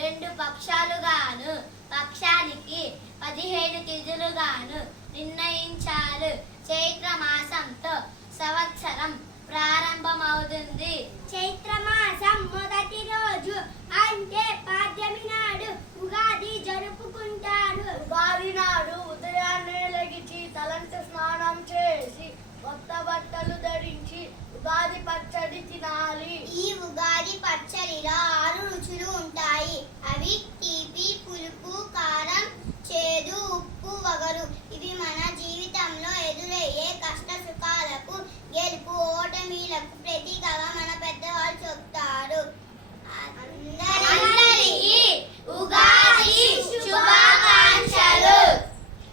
2 పక్షాలుగాను పక్షానికి 15 తిథులుగాను నిర్ణయించారు. చైత్ర మాసంతో సంవత్సరం ప్రారంభమవుతుంది. చైత్రమాసం మొదటి రోజు అంటే పాడ్యమి నాడు ఉగాది జరుపుకుంటారు. ఉగాది నాడు ఉదయాన్నే లెగిచి తలంటు స్నానం చేసి కొత్త బట్టలు ధరించి ఉగాది పచ్చడి తినాలి. ఈ ఉగాది పచ్చడిలో 6 రుచులు ఉంటాయి. అవి తీపి, పులుపు, కారం,